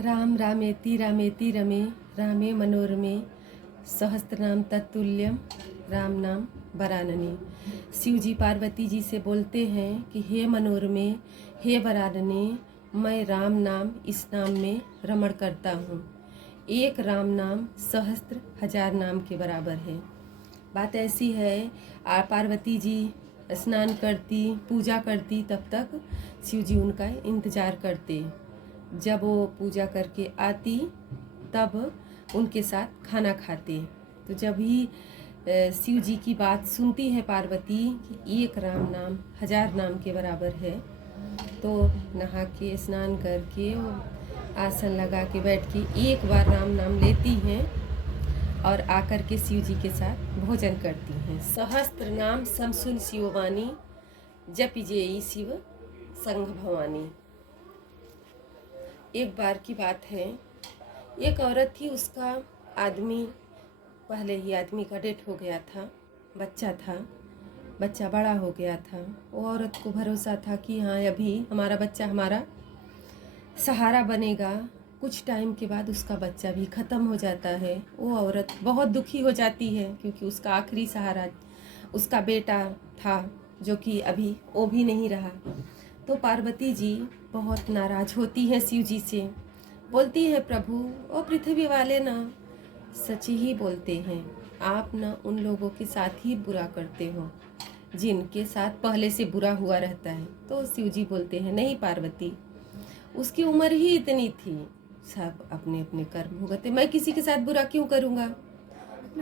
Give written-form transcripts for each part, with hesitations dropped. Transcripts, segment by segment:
राम रामेति रामेति रमे रामे मनोरमे सहस्त्रनाम तत्तुल्यम राम नाम वरानने। शिव जी पार्वती जी से बोलते हैं कि हे मनोरमे, हे वरानने, मैं राम नाम इस नाम में रमण करता हूँ। एक राम नाम सहस्त्र हजार नाम के बराबर है। बात ऐसी है, पार्वती जी स्नान करती, पूजा करती, तब तक शिव जी उनका इंतजार करते। जब वो पूजा करके आती तब उनके साथ खाना खाते। तो जब भी शिव जी की बात सुनती है पार्वती कि एक राम नाम हजार नाम के बराबर है, तो नहा के स्नान करके आसन लगा के बैठ के एक बार राम नाम लेती हैं और आकर के शिव जी के साथ भोजन करती हैं। सहस्त्र नाम समसुन शिववाणी, जपिजेई शिव संग भवानी। एक बार की बात है, एक औरत थी, उसका आदमी, पहले ही आदमी का डेथ हो गया था, बच्चा था, बच्चा बड़ा हो गया था। वो औरत को भरोसा था कि हाँ अभी हमारा बच्चा हमारा सहारा बनेगा। कुछ टाइम के बाद उसका बच्चा भी ख़त्म हो जाता है। वो औरत बहुत दुखी हो जाती है क्योंकि उसका आखिरी सहारा उसका बेटा था, जो कि अभी वो भी नहीं रहा। तो पार्वती जी बहुत नाराज़ होती हैं शिव जी से, बोलती है प्रभु ओ पृथ्वी वाले ना सच ही बोलते हैं, आप ना उन लोगों के साथ ही बुरा करते हो जिनके साथ पहले से बुरा हुआ रहता है। तो शिव जी बोलते हैं नहीं पार्वती, उसकी उम्र ही इतनी थी, सब अपने अपने कर्म भुगते, मैं किसी के साथ बुरा क्यों करूँगा।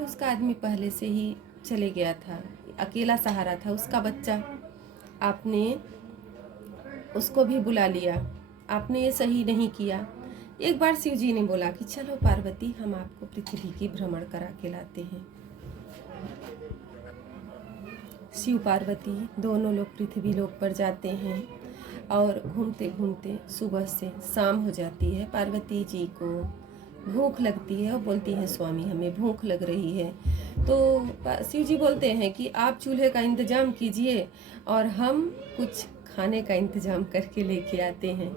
उसका आदमी पहले से ही चले गया था, अकेला सहारा था उसका बच्चा, आपने उसको भी बुला लिया, आपने ये सही नहीं किया। एक बार शिव जी ने बोला कि चलो पार्वती, हम आपको पृथ्वी की भ्रमण करा के लाते हैं। शिव पार्वती दोनों लोग पृथ्वी लोक पर जाते हैं और घूमते घूमते सुबह से शाम हो जाती है। पार्वती जी को भूख लगती है और बोलती है स्वामी हमें भूख लग रही है। तो शिव जी बोलते हैं कि आप चूल्हे का इंतज़ाम कीजिए और हम कुछ खाने का इंतज़ाम करके लेके आते हैं।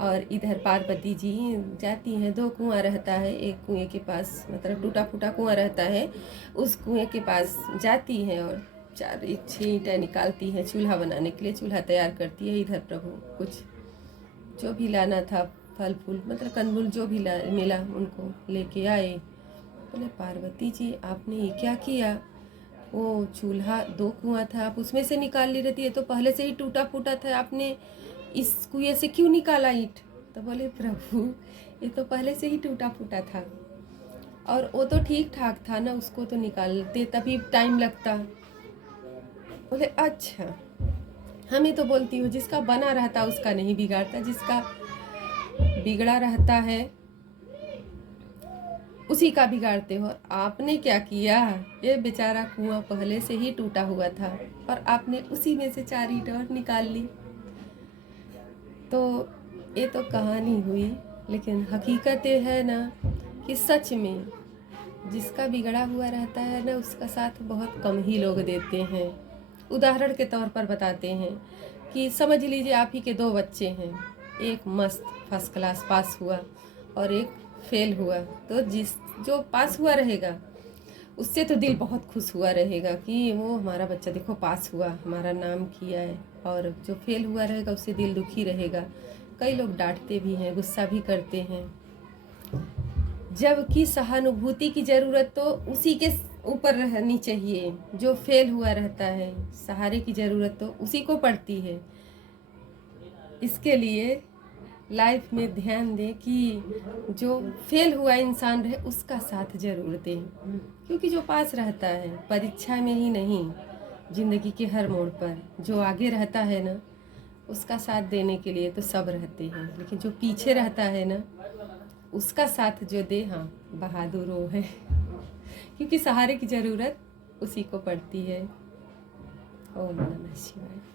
और इधर पार्वती जी जाती हैं, दो कुआं रहता है, एक कुएं के पास मतलब टूटा फूटा कुआं रहता है, उस कुएं के पास जाती हैं और 4 ईंटें निकालती हैं चूल्हा बनाने के लिए, चूल्हा तैयार करती है। इधर प्रभु कुछ जो भी लाना था, फल फूल मतलब कंदमूल जो भी मिला उनको लेके आए। बोले पार्वती जी आपने ये क्या किया, वो चूल्हा 2 कुआं था, आप उसमें से निकाल ली रहती है, तो पहले से ही टूटा फूटा था, आपने इस कुएं से क्यों निकाला ईंट। तो बोले प्रभु ये तो पहले से ही टूटा फूटा था और वो तो ठीक ठाक था ना, उसको तो निकालते तभी टाइम लगता। बोले अच्छा, हमें तो बोलती हो जिसका बना रहता उसका नहीं बिगाड़ता, जिसका बिगड़ा रहता है उसी का बिगाड़ते हो। आपने क्या किया, ये बेचारा कुआं पहले से ही टूटा हुआ था और आपने उसी में से 4 ईंट और निकाल ली। तो ये तो कहानी हुई, लेकिन हकीकत ये है ना कि सच में जिसका बिगड़ा हुआ रहता है ना, उसका साथ बहुत कम ही लोग देते हैं। उदाहरण के तौर पर बताते हैं कि समझ लीजिए आप ही के 2 बच्चे हैं, एक मस्त फर्स्ट क्लास पास हुआ और एक फेल हुआ। तो जो पास हुआ रहेगा उससे तो दिल बहुत खुश हुआ रहेगा कि वो हमारा बच्चा देखो पास हुआ, हमारा नाम किया है, और जो फेल हुआ रहेगा उससे दिल दुखी रहेगा। कई लोग डांटते भी हैं, गुस्सा भी करते हैं, जबकि सहानुभूति की ज़रूरत तो उसी के ऊपर रहनी चाहिए जो फेल हुआ रहता है, सहारे की ज़रूरत तो उसी को पड़ती है। इसके लिए लाइफ में ध्यान दें कि जो फेल हुआ इंसान रहे उसका साथ जरूर दें, क्योंकि जो पास रहता है परीक्षा में ही नहीं, ज़िंदगी के हर मोड़ पर जो आगे रहता है ना, उसका साथ देने के लिए तो सब रहते हैं, लेकिन जो पीछे रहता है ना उसका साथ जो दे, हाँ बहादुर वो है, क्योंकि सहारे की ज़रूरत उसी को पड़ती है। ओम नमः शिवाय।